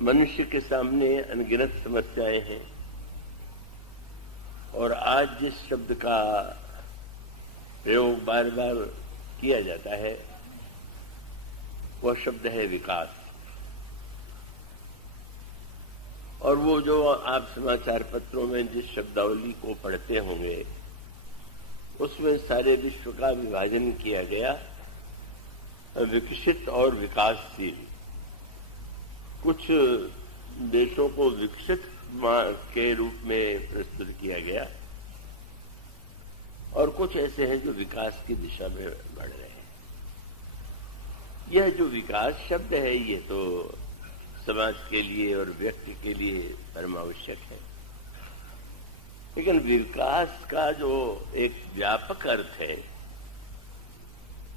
मनुष्य के सामने अनगिनत समस्याएं हैं और आज जिस शब्द का प्रयोग बार बार किया जाता है वह शब्द है विकास। और वो जो आप समाचार पत्रों में जिस शब्दावली को पढ़ते होंगे उसमें सारे विश्व का विभाजन किया गया विकसित और विकासशील। कुछ देशों को विकसित के रूप में प्रस्तुत किया गया और कुछ ऐसे हैं जो विकास की दिशा में बढ़ रहे हैं। यह जो विकास शब्द है ये तो समाज के लिए और व्यक्ति के लिए परम आवश्यक है, लेकिन विकास का जो एक व्यापक अर्थ है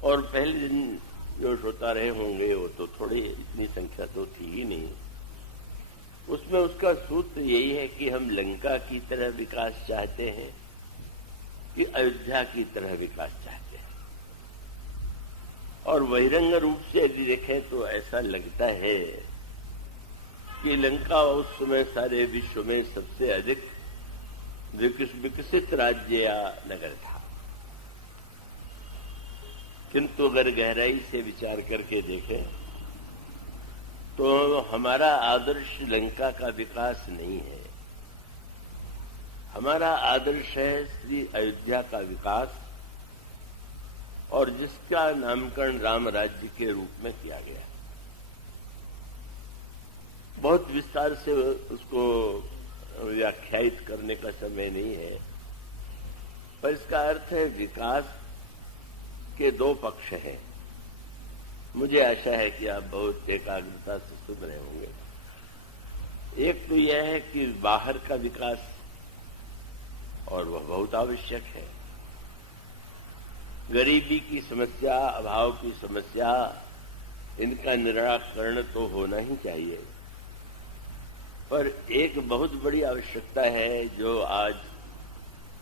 और पहले दिन जो श्रोता रहे होंगे वो तो थोड़ी इतनी संख्या तो थी ही नहीं, उसमें उसका सूत्र यही है कि हम लंका की तरह विकास चाहते हैं कि अयोध्या की तरह विकास चाहते हैं। और बहिरंग रूप से यदि देखें तो ऐसा लगता है कि लंका उस समय सारे विश्व में सबसे अधिक विकसित राज्य या नगर था, किंतु अगर गहराई से विचार करके देखें तो हमारा आदर्श लंका का विकास नहीं है। हमारा आदर्श है श्री अयोध्या का विकास और जिसका नामकरण राम राज्य के रूप में किया गया। बहुत विस्तार से उसको व्याख्यायित करने का समय नहीं है, पर इसका अर्थ है विकास के दो पक्ष हैं। मुझे आशा है कि आप बहुत एकाग्रता से सुन रहे होंगे। एक तो यह है कि बाहर का विकास, और वह बहुत आवश्यक है। गरीबी की समस्या, अभाव की समस्या, इनका निराकरण तो होना ही चाहिए, पर एक बहुत बड़ी आवश्यकता है जो आज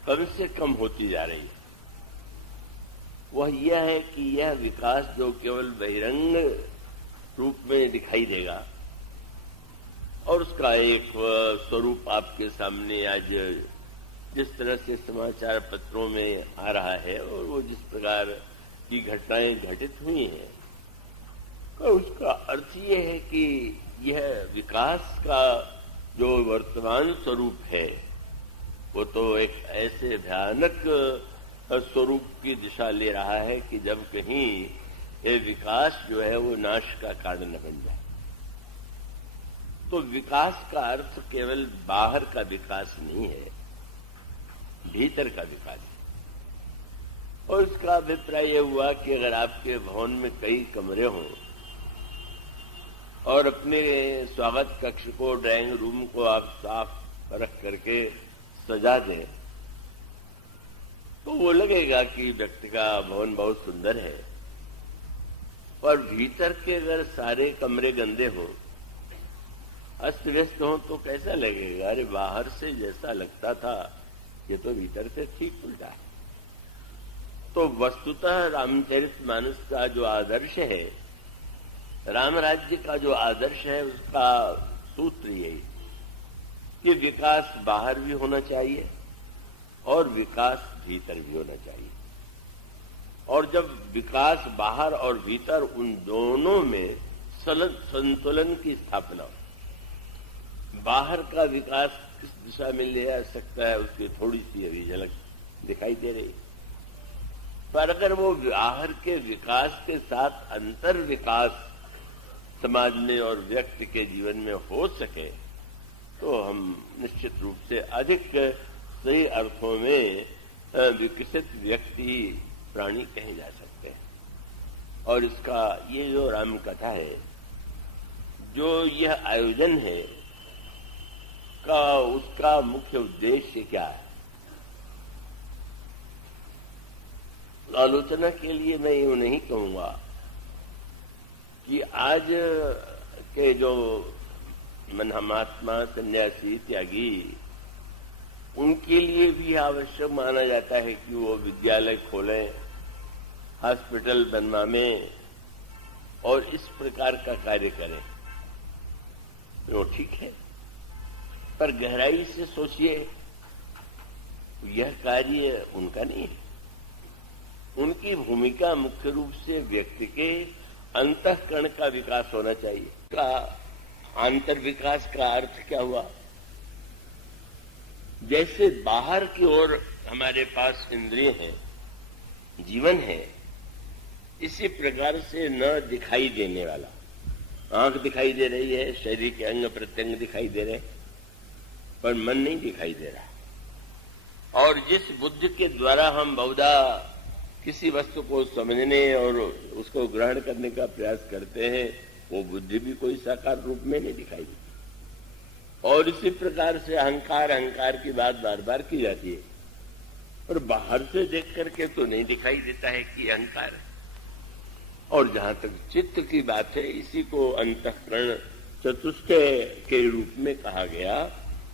कम से कम होती जा रही है, वह यह है कि यह विकास जो केवल बहिरंग रूप में दिखाई देगा और उसका एक स्वरूप आपके सामने आज जिस तरह से समाचार पत्रों में आ रहा है और वो जिस प्रकार की घटनाएं घटित हुई हैं, तो उसका अर्थ ये है कि यह विकास का जो वर्तमान स्वरूप है वो तो एक ऐसे भयानक स्वरूप की दिशा ले रहा है कि जब कहीं ये विकास जो है वो नाश का कारण न बन जाए। तो विकास का अर्थ केवल बाहर का विकास नहीं है, भीतर का विकास है। और इसका अभिप्राय यह हुआ कि अगर आपके भवन में कई कमरे हों और अपने स्वागत कक्ष को, ड्राइंग रूम को आप साफ रख करके सजा दें तो वो लगेगा कि व्यक्ति का भवन बहुत सुंदर है, पर भीतर के अगर सारे कमरे गंदे हों, अस्त व्यस्त हों तो कैसा लगेगा? अरे बाहर से जैसा लगता था ये तो भीतर से ठीक उल्टा है। तो वस्तुतः रामचरितमानस का जो आदर्श है, राम राज्य का जो आदर्श है, उसका सूत्र यही कि विकास बाहर भी होना चाहिए और विकास भीतर भी होना चाहिए। और जब विकास बाहर और भीतर उन दोनों में संतुलन की स्थापना हो, बाहर का विकास किस दिशा में ले जा सकता है उसकी थोड़ी सी अभी झलक दिखाई दे रही, पर अगर वो बाहर के विकास के साथ अंतर विकास समाज में और व्यक्ति के जीवन में हो सके तो हम निश्चित रूप से अधिक सही अर्थों में विकसित व्यक्ति प्राणी कहे जा सकते हैं। और इसका ये जो राम कथा है, जो यह आयोजन है का उसका मुख्य उद्देश्य क्या है? आलोचना के लिए मैं यूं नहीं कहूंगा कि आज के जो महात्मा, सन्यासी, त्यागी, उनके लिए भी आवश्यक माना जाता है कि वो विद्यालय खोलें, हॉस्पिटल बनवाएं और इस प्रकार का कार्य करें। वो ठीक है, पर गहराई से सोचिए, यह कार्य उनका नहीं है। उनकी भूमिका मुख्य रूप से व्यक्ति के अंतःकरण का विकास होना चाहिए। का आंतर विकास का अर्थ क्या हुआ? जैसे बाहर की ओर हमारे पास इंद्रिय हैं, जीवन है, इसी प्रकार से न दिखाई देने वाला, आंख दिखाई दे रही है, शरीर के अंग प्रत्यंग दिखाई दे रहे, पर मन नहीं दिखाई दे रहा। और जिस बुद्धि के द्वारा हम बहुधा किसी वस्तु को समझने और उसको ग्रहण करने का प्रयास करते हैं, वो बुद्धि भी कोई साकार रूप में नहीं दिखाई देती। और इसी प्रकार से अहंकार की बात बार बार की जाती है, पर बाहर से देख करके तो नहीं दिखाई देता है कि अहंकार है। और जहां तक चित्त की बात है, इसी को अंतःकरण चतुष्टय के रूप में कहा गया,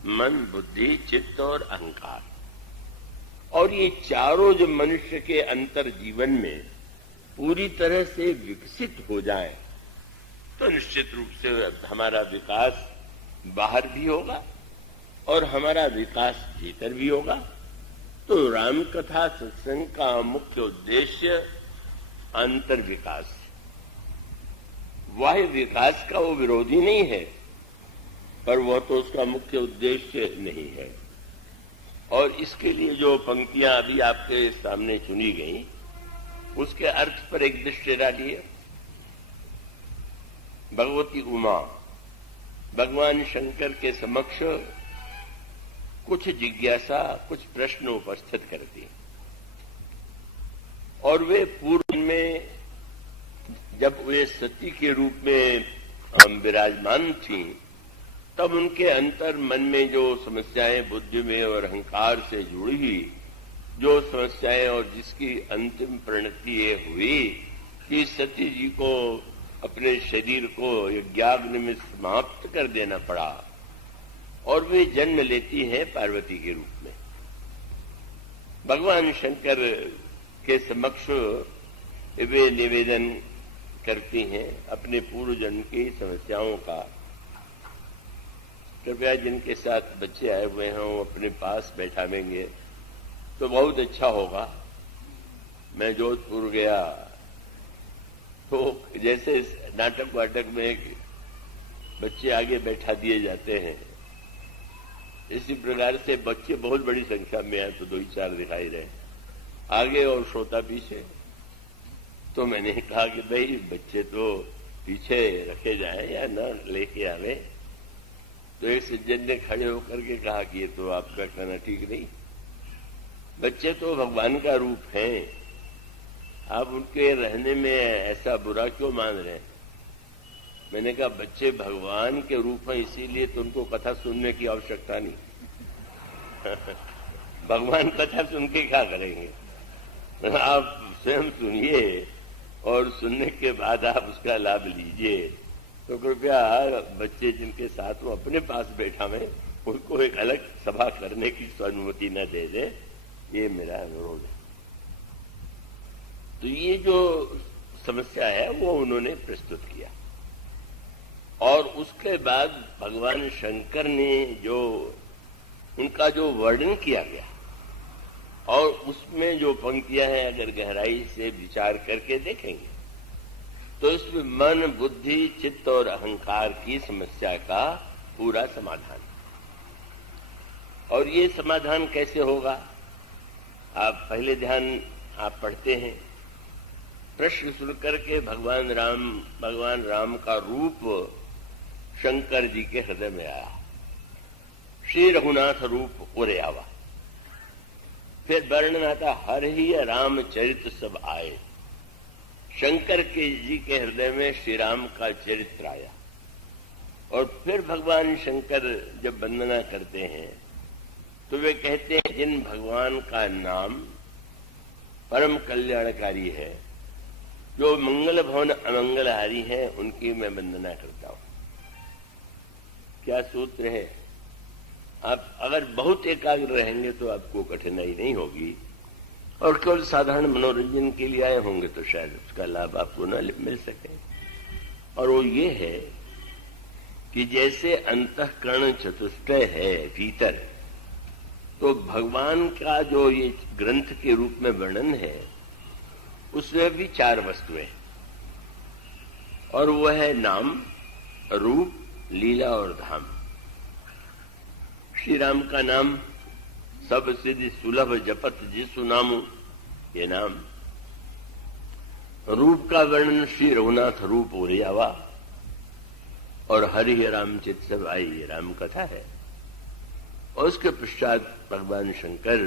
मन, बुद्धि, चित्त और अहंकार। और ये चारों जो मनुष्य के अंतर जीवन में पूरी तरह से विकसित हो जाए तो निश्चित रूप से हमारा विकास बाहर भी होगा और हमारा विकास भीतर भी होगा। तो राम कथा सत्संग का मुख्य उद्देश्य अंतर विकास है। बाह्य विकास का वो विरोधी नहीं है, पर वह तो उसका मुख्य उद्देश्य नहीं है। और इसके लिए जो पंक्तियां अभी आपके सामने चुनी गई, उसके अर्थ पर एक दृष्टि डालिए। भगवती उमा भगवान शंकर के समक्ष कुछ जिज्ञासा, कुछ प्रश्न उपस्थित करती, और वे पूर्व में जब वे सती के रूप में विराजमान थीं, तब उनके अंतर मन में जो समस्याएं बुद्धि में और अहंकार से जुड़ी हुई जो समस्याएं, और जिसकी अंतिम परिणति ये हुई कि सती जी को अपने शरीर को यज्ञाग्नि में समाप्त कर देना पड़ा और वे जन्म लेती हैं पार्वती के रूप में। भगवान शंकर के समक्ष वे निवेदन करती हैं अपने पूर्व जन्म की समस्याओं का। कृपया जिनके साथ बच्चे आए हुए हैं वो अपने पास बैठावेंगे तो बहुत अच्छा होगा। मैं जोधपुर गया तो जैसे नाटक वाटक में बच्चे आगे बैठा दिए जाते हैं, इसी प्रकार से बच्चे बहुत बड़ी संख्या में आए तो 2-4 दिखाई रहे आगे और श्रोता पीछे। तो मैंने कहा कि भाई बच्चे तो पीछे रखे जाएं या न लेके आवे। तो एक सज्जन ने खड़े होकर के कहा कि ये तो आपका कहना ठीक नहीं, बच्चे तो भगवान का रूप हैं, आप उनके रहने में ऐसा बुरा क्यों मान रहे हैं? मैंने कहा बच्चे भगवान के रूप हैं, इसीलिए तो उनको कथा सुनने की आवश्यकता नहीं। भगवान कथा सुन के क्या करेंगे? आप स्वयं सुनिए और सुनने के बाद आप उसका लाभ लीजिए। तो कृपया बच्चे जिनके साथ वो अपने पास बैठा में उनको एक अलग सभा करने की अनुमति न दे दे, ये मेरा अनुरोध है। तो ये जो समस्या है वो उन्होंने प्रस्तुत किया, और उसके बाद भगवान शंकर ने जो उनका जो वर्णन किया गया, और उसमें जो पंक्तियां हैं अगर गहराई से विचार करके देखेंगे तो इसमें मन, बुद्धि, चित्त और अहंकार की समस्या का पूरा समाधान। और ये समाधान कैसे होगा? आप पहले ध्यान आप पढ़ते हैं, प्रश्न सुन करके भगवान राम का रूप शंकर जी के हृदय में आया। श्री रघुनाथ रूप उरे आवा। फिर वर्णन आता, हर ही रामचरित सब आए। शंकर के जी के हृदय में श्री राम का चरित्र आया। और फिर भगवान शंकर जब वंदना करते हैं तो वे कहते हैं, जिन भगवान का नाम परम कल्याणकारी है, जो मंगल भवन अमंगलहारी है, उनकी मैं वंदना करता हूं। क्या सूत्र है? आप अगर बहुत एकाग्र रहेंगे तो आपको कठिनाई नहीं होगी, और केवल साधारण मनोरंजन के लिए आए होंगे तो शायद उसका लाभ आपको न मिल सके। और वो ये है कि जैसे अंतःकरण चतुष्टय है भीतर, तो भगवान का जो ये ग्रंथ के रूप में वर्णन है उसमें भी 4 वस्तुएं, और वह है नाम, रूप, लीला और धाम। श्री राम का नाम सब सिद्धि सुलभ जपत जिसु नामु, ये नाम। रूप का वर्णन श्री रघुनाथ रूप ओरियावा, और हरि राम चित सब आई, ये राम कथा है। और उसके पश्चात भगवान शंकर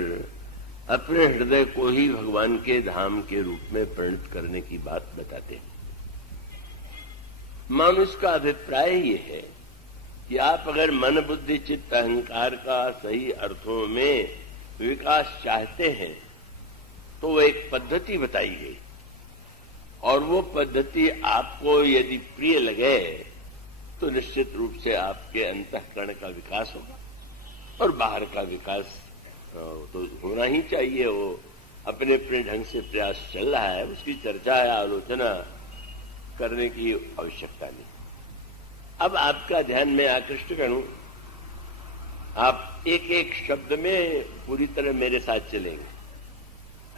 अपने हृदय को ही भगवान के धाम के रूप में परिणत करने की बात बताते हैं। मनुष्य का अभिप्राय ये है कि आप अगर मन बुद्धि चित्त अहंकार का सही अर्थों में विकास चाहते हैं तो वो एक पद्धति बताई गई, और वो पद्धति आपको यदि प्रिय लगे तो निश्चित रूप से आपके अंतःकरण का विकास होगा, और बाहर का विकास तो होना ही चाहिए। वो अपने अपने ढंग से प्रयास चल रहा है, उसकी चर्चा या आलोचना करने की आवश्यकता नहीं। अब आपका ध्यान में आकृष्ट करूं, आप एक एक शब्द में पूरी तरह मेरे साथ चलेंगे,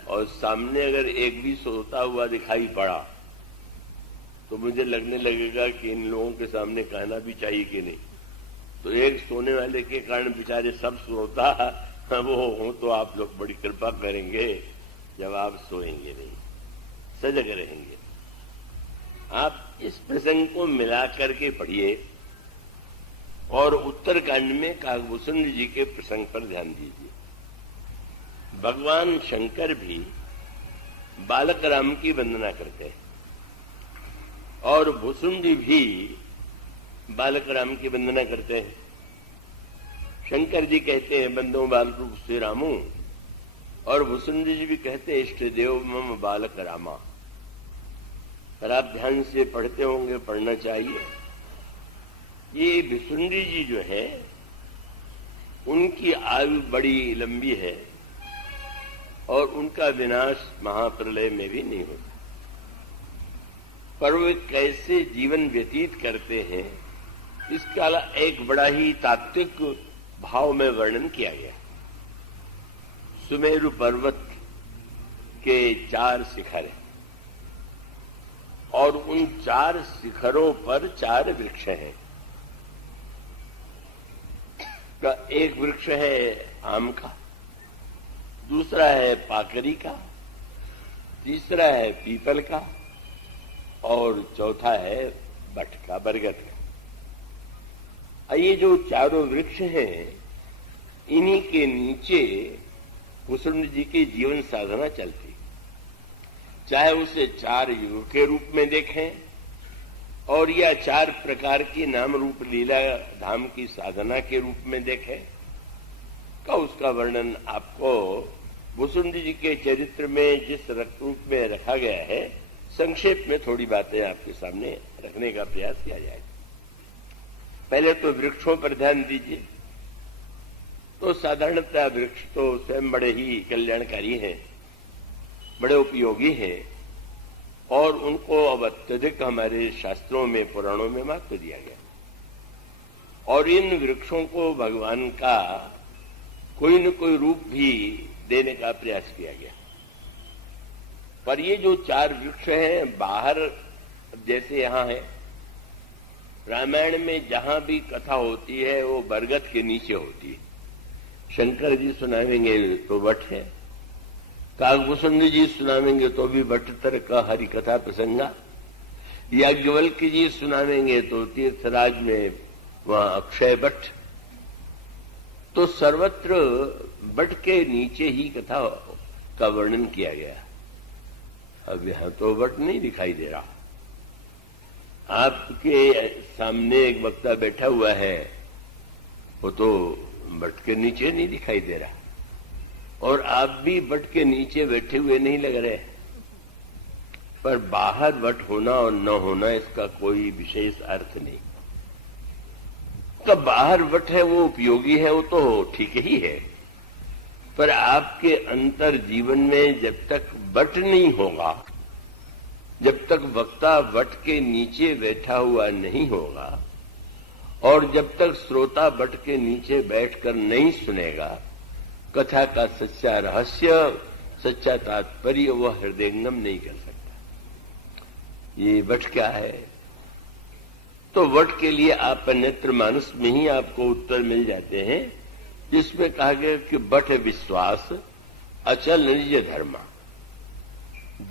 और सामने अगर एक भी सोता हुआ दिखाई पड़ा तो मुझे लगने लगेगा कि इन लोगों के सामने कहना भी चाहिए कि नहीं। तो एक सोने वाले के कारण बेचारे सब सोता वो हो तो आप लोग बड़ी कृपा करेंगे जब आप सोएंगे नहीं, सजग रहेंगे। आप इस प्रसंग को मिला करके पढ़िए, और उत्तरकांड में काकभूषण जी के प्रसंग पर ध्यान दीजिए। भगवान शंकर भी बालक राम की वंदना करते हैं, और भुसुंडी भी बालक राम की वंदना करते हैं। शंकर जी कहते हैं बंदो बाल रूप से रामू, और भुसुंडी जी भी कहते हैं इष्ट देव मम बालक रामा। पर आप ध्यान से पढ़ते होंगे, पढ़ना चाहिए। ये भुसुंडी जी जो है उनकी आयु बड़ी लंबी है, और उनका विनाश महाप्रलय में भी नहीं होता, पर वे कैसे जीवन व्यतीत करते हैं इसका एक बड़ा ही तात्विक भाव में वर्णन किया गया। सुमेरु पर्वत के 4 शिखर हैं, और उन 4 शिखरों पर 4 वृक्ष हैं। एक वृक्ष है आम का, दूसरा है पाकरी का, तीसरा है पीपल का, और चौथा है बट का, बरगद का। ये जो चारों वृक्ष हैं, इन्हीं के नीचे भुसुंडी जी की जीवन साधना चलती, चाहे उसे 4 युग के रूप में देखें, और या 4 प्रकार की नाम रूप लीला धाम की साधना के रूप में देखें, का उसका वर्णन आपको भुसुंडी जी के चरित्र में जिस रूप में रखा गया है, संक्षेप में थोड़ी बातें आपके सामने रखने का प्रयास किया जाएगा। पहले तो वृक्षों पर ध्यान दीजिए। तो साधारणतः वृक्ष तो स्वयं बड़े ही कल्याणकारी हैं, बड़े उपयोगी हैं, और उनको अब अत्यधिक हमारे शास्त्रों में, पुराणों में महत्व दिया गया। और इन वृक्षों को भगवान का कोई न कोई रूप भी देने का प्रयास किया गया। पर ये जो 4 वृक्ष हैं, बाहर जैसे यहां है, रामायण में जहां भी कथा होती है वो बरगद के नीचे होती है। शंकर जी सुनावेंगे तो वट है, काकभूषण जी सुनावेंगे तो भी वट तर का हरि कथा प्रसंगा, याज्ञवल्क्य जी सुनावेंगे तो तीर्थराज में वहां अक्षय वट। तो सर्वत्र वट के नीचे ही कथा का वर्णन किया गया। अब यहां तो वट नहीं दिखाई दे रहा। आपके सामने एक वक्ता बैठा हुआ है, वो तो वट के नीचे नहीं दिखाई दे रहा, और आप भी वट के नीचे बैठे हुए नहीं लग रहे। पर बाहर वट होना और न होना इसका कोई विशेष अर्थ नहीं। तो बाहर वट है वो उपयोगी है, वो तो ठीक ही है, पर आपके अंतर जीवन में जब तक वट नहीं होगा, जब तक वक्ता वट के नीचे बैठा हुआ नहीं होगा, और जब तक श्रोता बट के नीचे बैठकर नहीं सुनेगा कथा का सच्चा रहस्य, सच्चा तात्पर्य, वह हृदयंगम नहीं कर सकता। ये वट क्या है? तो वट के लिए आप अन्यत्र मानस में ही आपको उत्तर मिल जाते हैं, जिसमें कहा गया कि वट विश्वास अचल निज धर्मा।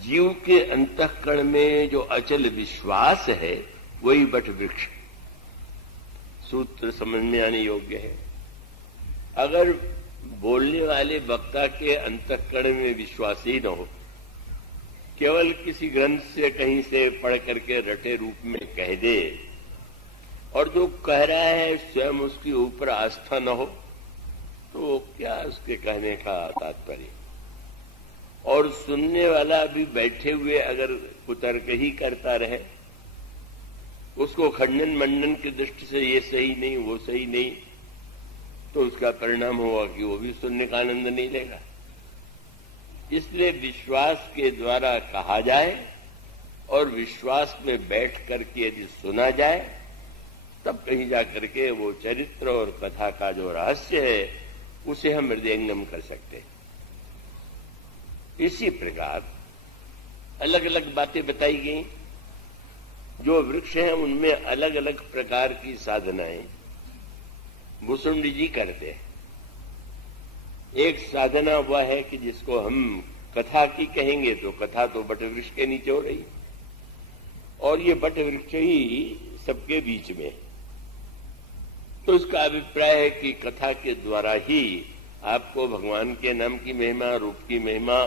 जीव के अंतःकरण में जो अचल विश्वास है वही वट वृक्ष। सूत्र समझ में आने योग्य है। अगर बोलने वाले वक्ता के अंतःकरण में विश्वास ही न हो, केवल किसी ग्रंथ से कहीं से पढ़ करके रटे रूप में कह दे, और जो कह रहा है स्वयं उसके ऊपर आस्था न हो, तो क्या उसके कहने का तात्पर्य? और सुनने वाला भी बैठे हुए अगर कुतर्क ही करता रहे, उसको खंडन मंडन की दृष्टि से ये सही नहीं वो सही नहीं, तो उसका परिणाम होगा कि वो भी सुनने का आनंद नहीं लेगा। इसलिए विश्वास के द्वारा कहा जाए और विश्वास में बैठ करके यदि सुना जाए, तब कहीं जाकर के वो चरित्र और कथा का जो रहस्य है उसे हम हृदयंगम कर सकते हैं। इसी प्रकार अलग अलग बातें बताई गई। जो वृक्ष हैं उनमें अलग अलग प्रकार की साधनाएं भुसुंडी जी करते हैं। एक साधना वह है कि जिसको हम कथा की कहेंगे, तो कथा तो बट वृक्ष के नीचे हो रही, और ये बट वृक्ष ही सबके बीच में। तो उसका अभिप्राय है कि कथा के द्वारा ही आपको भगवान के नाम की महिमा, रूप की महिमा,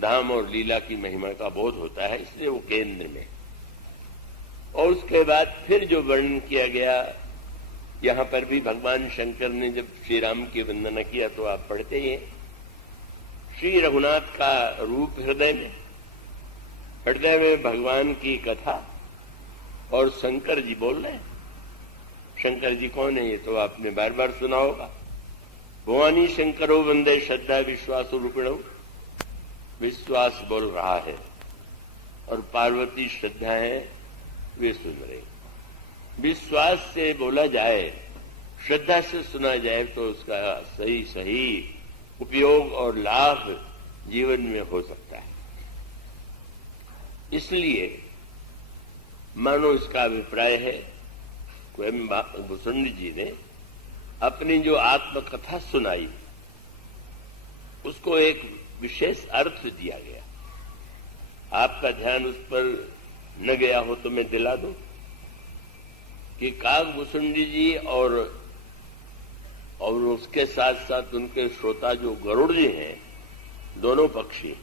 धाम और लीला की महिमा का बोध होता है, इसलिए वो केंद्र में। और उसके बाद फिर जो वर्णन किया गया, यहां पर भी भगवान शंकर ने जब श्री राम की वंदना किया तो आप पढ़ते हैं, श्री रघुनाथ का रूप हृदय में भगवान की कथा, और शंकर जी बोल रहे हैं। शंकर जी कौन है? ये तो आपने बार बार सुना होगा। भवानी शंकरो वंदे श्रद्धा विश्वास रूपिणो। विश्वास बोल रहा है और पार्वती श्रद्धा है, वे सुन रहे। विश्वास से बोला जाए, श्रद्धा से सुना जाए, तो उसका सही सही उपयोग और लाभ जीवन में हो सकता है। इसलिए मानो इसका अभिप्राय है, स्वयं भुसुंडी जी ने अपनी जो आत्मकथा सुनाई उसको एक विशेष अर्थ दिया गया। आपका ध्यान उस पर न गया हो तो मैं दिला दूं कि काग भुसुंडी जी और उसके साथ साथ उनके श्रोता जो गरुड़ जी हैं, दोनों पक्षी।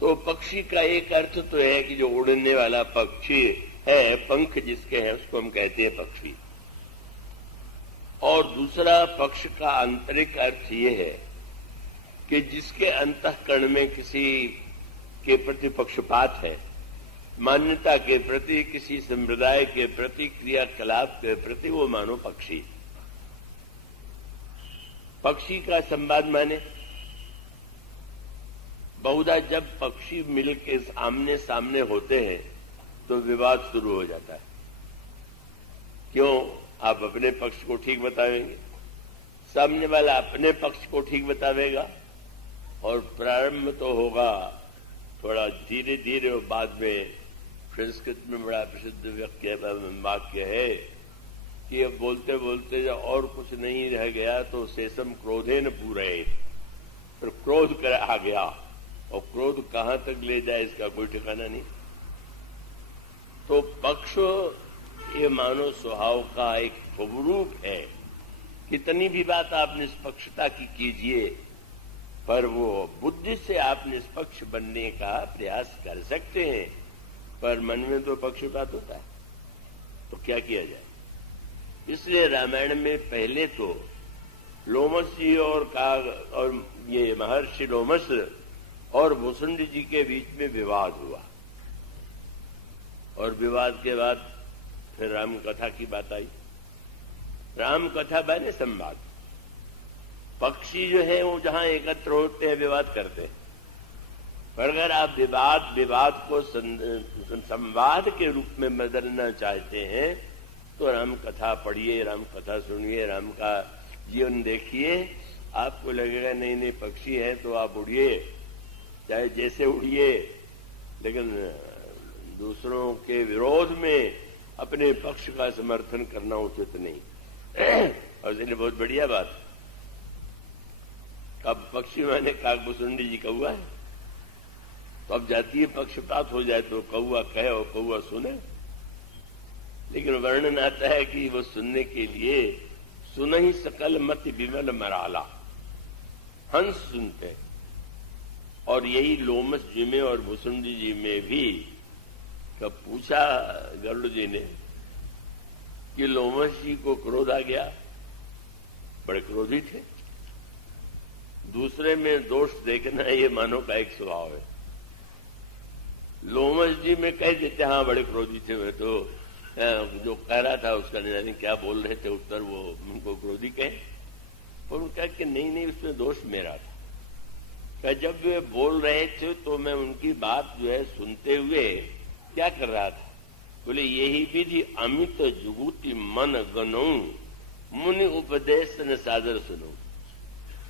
तो पक्षी का एक अर्थ तो है कि जो उड़ने वाला पक्षी है, पंख जिसके हैं उसको हम कहते हैं पक्षी। और दूसरा पक्ष का आंतरिक अर्थ ये है कि जिसके अंतःकरण में किसी के प्रति पक्षपात है, मान्यता के प्रति, किसी संप्रदाय के प्रति, क्रियाकलाप के प्रति, वो मानो पक्षी। पक्षी का संवाद माने बहुधा जब पक्षी मिलकर आमने सामने होते हैं तो विवाद शुरू हो जाता है। क्यों? आप अपने पक्ष को ठीक बतावेंगे, सामने वाला अपने पक्ष को ठीक बतावेगा, और प्रारंभ तो होगा थोड़ा धीरे धीरे, और बाद में संस्कृत में बड़ा प्रसिद्ध वाक्य है कि अब बोलते बोलते और कुछ नहीं रह गया तो शेषम क्रोधे न पूरे, फिर क्रोध कर आ गया, और क्रोध कहां तक ले जाए इसका कोई ठिकाना नहीं। तो पक्ष ये मानव स्वभाव का एक स्वरूप है। कितनी भी बात आप निष्पक्षता की कीजिए, पर वो बुद्धि से आप निष्पक्ष बनने का प्रयास कर सकते हैं, पर मन में तो पक्षपात होता है, तो क्या किया जाए। इसलिए रामायण में पहले तो लोमस जी और ये महर्षि लोमस और भुसुंडी जी के बीच में विवाद हुआ, और विवाद के बाद फिर राम कथा की बात आई। राम कथा बने संवाद। पक्षी जो है वो जहां एकत्र होते हैं विवाद करते हैं, पर अगर आप विवाद को संवाद के रूप में बदलना चाहते हैं तो राम कथा पढ़िए, राम कथा सुनिए, राम का जीवन देखिए, आपको लगेगा नहीं नहीं पक्षी है तो आप उड़िए, चाहे जैसे उड़िए, लेकिन दूसरों के विरोध में अपने पक्ष का समर्थन करना उचित नहीं। और इसलिए बहुत बढ़िया बात, अब पक्षी माने काकभूसुंडी जी कौआ है, तो अब जातीय पक्षपात हो जाए तो कौआ कहे और कौआ सुने, लेकिन वर्णन आता है कि वो सुनने के लिए सुनहि सकल मति विमल मराला, हंस सुनते। और यही लोमस जी में और भुसुंडी जी में भी कब पूछा गरुड़ जी ने कि लोमस जी को क्रोध आ गया, बड़े क्रोधी थे, दूसरे में दोष देखना ये मानव का एक स्वभाव है। लोमस जी में कह देते हाँ बड़े क्रोधी थे, वे तो जो कह रहा था उसका नहीं जाने क्या बोल रहे थे उत्तर, वो उनको क्रोधी कहे। और उनका कि नहीं नहीं उसमें दोष मेरा था, क्या जब वे बोल रहे थे तो मैं उनकी बात जो है सुनते हुए क्या कर रहा था, बोले यही विधि अमित जुगुति मन गनऊ मुनि उपदेश न सादर सुनो।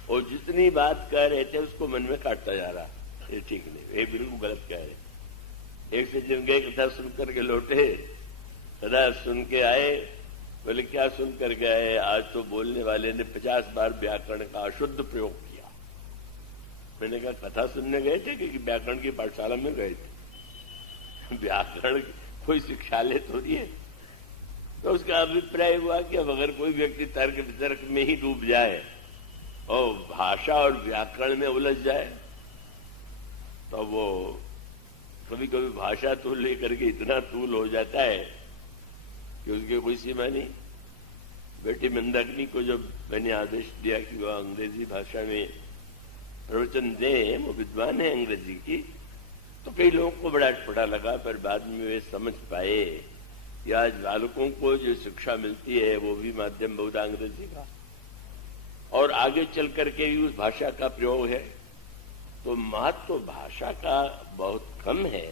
और जितनी बात कह रहे थे उसको मन में काटता जा रहा, ये ठीक नहीं, ये बिल्कुल गलत कह रहे। एक से जन गए कथा सुन करके लौटे, कथा सुन के आए, बोले क्या सुन कर गए, आज तो बोलने वाले ने 50 बार व्याकरण का अशुद्ध प्रयोग किया। मैंने कहा कथा सुनने गए थे कि व्याकरण की पाठशाला में गए थे? व्याकरण कोई शिक्षालय थोड़ी है। तो उसका अभिप्राय हुआ कि अब अगर कोई व्यक्ति तर्क वितर्क में ही डूब जाए और भाषा और व्याकरण में उलझ जाए तो वो कभी कभी भाषा तो लेकर के इतना तूल हो जाता है कि उसकी कोई सीमा नहीं। बेटी मंदाकिनी को जब मैंने आदेश दिया कि वह अंग्रेजी भाषा में प्रवचन दें, वो विद्वान है अंग्रेजी की, तो कई लोगों को बड़ा अटपटा लगा, पर बाद में वे समझ पाए कि आज बालकों को जो शिक्षा मिलती है वो भी माध्यम बहुत अंग्रेजी का, और आगे चल करके भी उस भाषा का प्रयोग है। तो महत्व भाषा का बहुत कम है,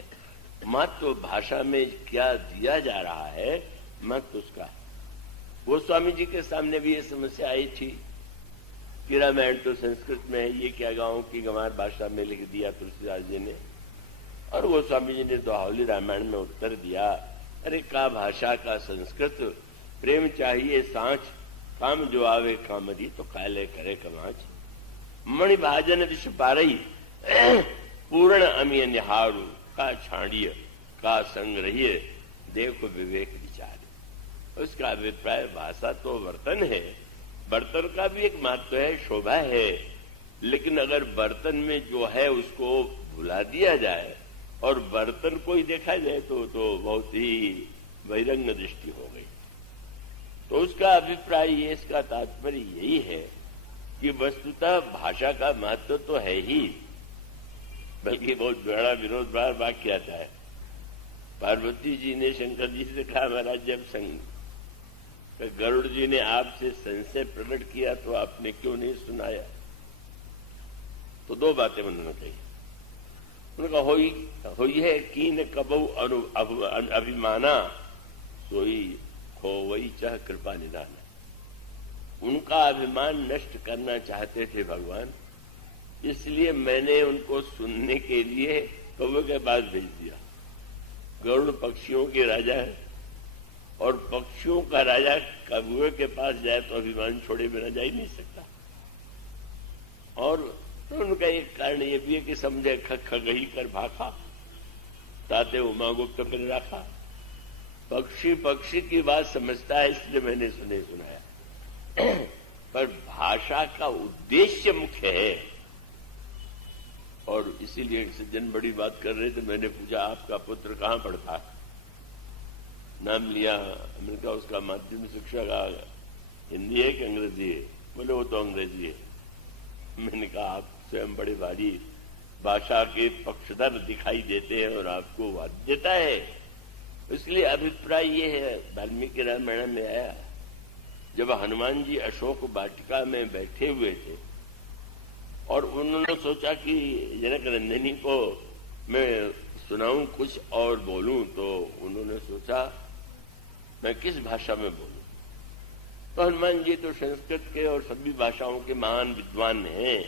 महत्व भाषा में क्या दिया जा रहा है महत्व उसका है। गोस्वामी जी के सामने भी ये समस्या आई थी कि रामायण तो संस्कृत में है, ये क्या गांव की गंवार भाषा में लिख दिया तुलसीदास जी ने। और गोस्वामी जी ने दोहावली रामायण में उत्तर दिया, अरे का भाषा का संस्कृत, प्रेम चाहिए सांच, काम जो आवे कामरी, तो काले करे कमाच। मणि भाजन विश्व पारई पूर्ण अमिय निहारू, का छाड़िय का संग्रहिय देखो विवेक विचार। उसका अभिप्राय भाषा तो बर्तन है, बर्तन का भी एक महत्व है, शोभा है, लेकिन अगर बर्तन में जो है उसको भुला दिया जाए और बर्तन को ही देखा जाए तो बहुत ही बहिरंग दृष्टि हो गई। तो उसका अभिप्राय ये, इसका तात्पर्य यही है कि वस्तुतः भाषा का महत्व तो है ही, बल्कि बहुत बड़ा विरोधाभास वाक्य आता है। पार्वती जी ने शंकर जी से कहा, महाराज जब गरुड़ जी ने आपसे संशय प्रकट किया तो आपने क्यों नहीं सुनाया? तो दो बातें उन्होंने कही। उन्होंने होई है कीन कबऊ अभिमाना सोई खोवई चाह कृपा निदान। उनका अभिमान नष्ट करना चाहते थे भगवान, इसलिए मैंने उनको सुनने के लिए कौवे के पास भेज दिया। गरुड़ पक्षियों के राजा है और पक्षियों का राजा कौवे के पास जाए तो अभिमान छोड़े बिना जा ही नहीं सकता। और तो उनका एक कारण ये भी है कि समझे खगही कर भाखा, ताते उमा गुप्त कर रखा। पक्षी पक्षी की बात समझता है, इसलिए मैंने सुनाया। पर भाषा का उद्देश्य मुख्य है, और इसीलिए एक सज्जन बड़ी बात कर रहे थे, मैंने पूछा आपका पुत्र कहां पढ़ता है? नाम लिया, मैंने कहा उसका माध्यमिक शिक्षा का हिंदी है कि अंग्रेजी है? बोले वो तो अंग्रेजी है। मैंने कहा आप स्वयं बड़े भारी भाषा के पक्षधर दिखाई देते हैं और आपको बाध्यता है। इसलिए अभिप्राय ये है, वाल्मीकि रामायण में आया, जब हनुमान जी अशोक वाटिका में बैठे हुए थे और उन्होंने सोचा कि जनक नंदिनी को मैं सुनाऊं कुछ और बोलूं, तो उन्होंने सोचा मैं किस भाषा में बोलूं? तो हनुमान जी तो संस्कृत के और सभी भाषाओं के महान विद्वान हैं।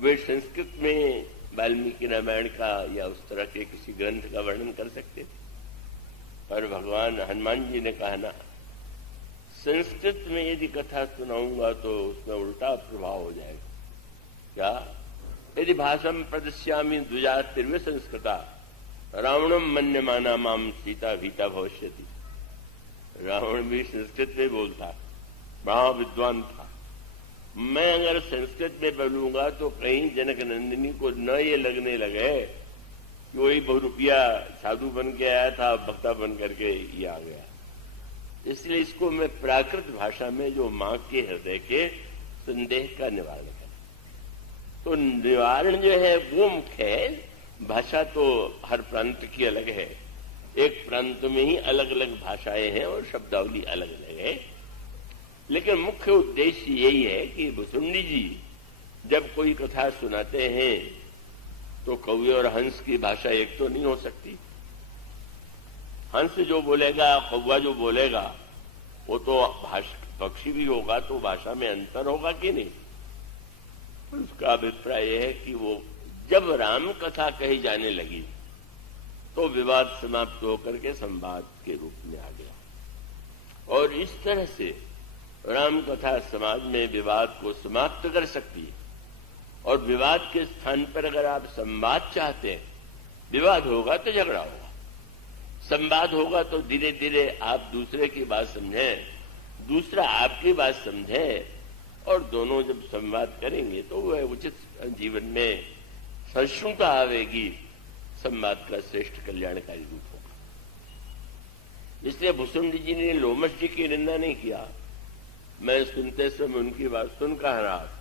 वे संस्कृत में वाल्मीकि रामायण का या उस तरह के किसी ग्रंथ का वर्णन कर सकते थे, पर भगवान हनुमान जी ने कहा ना, संस्कृत में यदि कथा सुनाऊंगा तो उसमें उल्टा प्रभाव हो जाएगा। क्या? यदि भाषम प्रदस्यामि द्विजा तिर्वे संस्कृता रावणम मन्यमाना माम सीता भीता भविष्यति। रावण भी संस्कृत में बोलता, बड़ा विद्वान था। मैं अगर संस्कृत में बोलूंगा तो कहीं जनक नंदिनी को न ये लगने लगे कि वही बहुरूपिया साधु बन के आया था, भक्ता बन करके ये आ गया। इसलिए इसको मैं प्राकृत भाषा में जो मां के हृदय के संदेह का निवारण करें। तो निवारण जो है वो मुख्य है। भाषा तो हर प्रांत की अलग है, एक प्रांत में ही अलग अलग भाषाएं हैं और शब्दावली अलग अलग है, लेकिन मुख्य उद्देश्य यही है कि भुसुंडी जी जब कोई कथा सुनाते हैं तो कौवे और हंस की भाषा एक तो नहीं हो सकती। हंस जो बोलेगा, कौवा जो बोलेगा, वो तो पक्षी भी होगा, तो भाषा में अंतर होगा कि नहीं? उसका अभिप्राय यह है कि वो जब राम कथा कही जाने लगी तो विवाद समाप्त होकर के संवाद के रूप में आ गया। और इस तरह से राम कथा समाज में विवाद को समाप्त कर सकती है। और विवाद के स्थान पर अगर आप संवाद चाहते हैं, विवाद होगा तो झगड़ा होगा, संवाद होगा तो धीरे धीरे आप दूसरे की बात समझें, दूसरा आपकी बात समझे, और दोनों जब संवाद करेंगे तो वह उचित जीवन में सहिष्णुता आवेगी, संवाद का श्रेष्ठ कल्याणकारी रूप होगा। इसलिए भुसुंडी जी ने लोमश जी की निंदा नहीं किया। मैं सुनते समय उनकी बात सुन कह रहा था,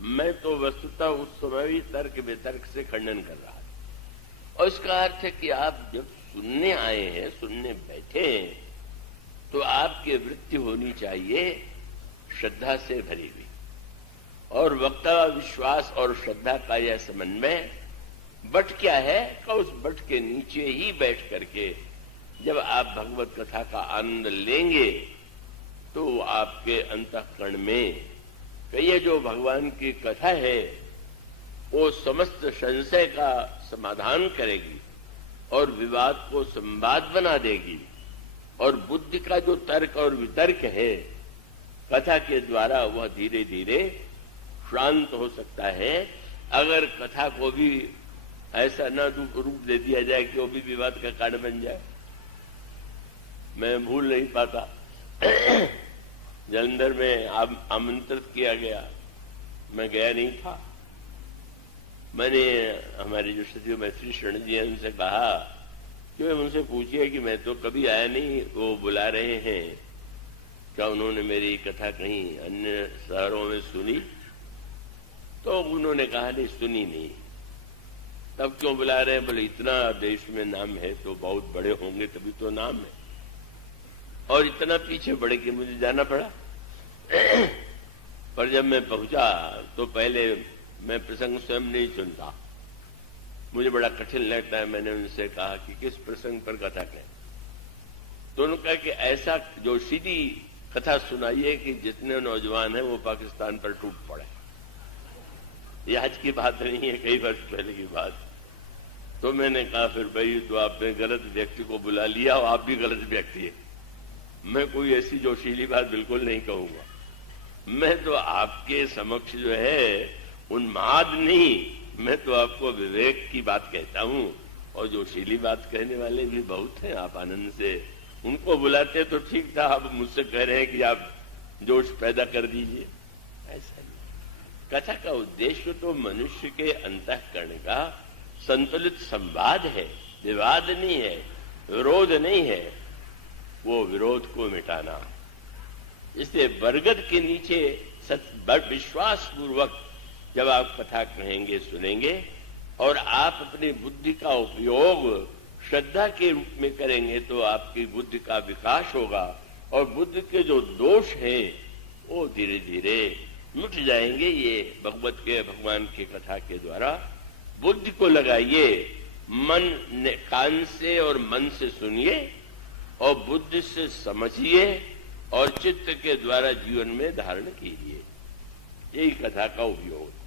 मैं तो वस्तुतः उस समय भी तर्क वितर्क से खंडन कर रहा था। और इसका अर्थ है कि आप जब सुनने आए हैं, सुनने बैठे हैं, तो आपकी वृत्ति होनी चाहिए श्रद्धा से भरी हुई। और वक्ता विश्वास और श्रद्धा का यह समन्वय बट क्या है कि उस बट के नीचे ही बैठ करके जब आप भगवत कथा का आनंद लेंगे तो आपके अंतःकरण में ये जो भगवान की कथा है वो समस्त संशय का समाधान करेगी और विवाद को संवाद बना देगी। और बुद्धि का जो तर्क और वितर्क है कथा के द्वारा वह धीरे धीरे शांत हो सकता है। अगर कथा को भी ऐसा न रूप दे दिया जाए कि वो भी विवाद का कारण बन जाए। मैं भूल नहीं पाता, जलंधर में आमंत्रित किया गया, मैं गया नहीं था। मैंने हमारे जो सचिव मैत्री शरण जी हैं उनसे कहा कि उनसे पूछिए कि मैं तो कभी आया नहीं, वो बुला रहे हैं, क्या उन्होंने मेरी कथा कहीं अन्य शहरों में सुनी? तो उन्होंने कहा नहीं, सुनी नहीं। तब क्यों बुला रहे हैं? बोले इतना देश में नाम है तो बहुत बड़े होंगे तभी तो नाम है। और इतना पीछे बढ़ के मुझे जाना पड़ा। पर जब मैं पहुंचा तो पहले मैं प्रसंग स्वयं नहीं सुनता, मुझे बड़ा कठिन लगता है। मैंने उनसे कहा कि किस प्रसंग पर कथा कहें? तो उन्होंने कहा कि ऐसा जो सीधी कथा सुनाइए कि जितने नौजवान हैं वो पाकिस्तान पर टूट पड़े। ये आज की बात नहीं है, कई वर्ष पहले की बात। तो मैंने कहा फिर भाई तो आपने गलत व्यक्ति को बुला लिया और आप भी गलत व्यक्ति है। मैं कोई ऐसी जोशीली बात बिल्कुल नहीं कहूंगा। मैं तो आपके समक्ष जो है उन्माद नहीं, मैं तो आपको विवेक की बात कहता हूं। और जोशीली बात कहने वाले भी बहुत हैं, आप आनंद से उनको बुलाते तो ठीक था। आप मुझसे कह रहे हैं कि आप जोश पैदा कर दीजिए, ऐसा नहीं। कथा का उद्देश्य तो मनुष्य के अंतःकरण का संतुलित संवाद है, विवाद नहीं है, विरोध नहीं है, वो विरोध को मिटाना। इसलिए बरगद के नीचे विश्वास पूर्वक जब आप कथा कहेंगे, सुनेंगे और आप अपनी बुद्धि का उपयोग श्रद्धा के रूप में करेंगे तो आपकी बुद्धि का विकास होगा और बुद्धि के जो दोष हैं वो धीरे धीरे मिट जाएंगे। ये भगवान के कथा के द्वारा बुद्धि को लगाइए, कान से और मन से सुनिए और बुद्धि से समझिए और चित्त के द्वारा जीवन में धारण कीजिए। यही कथा का उपयोग।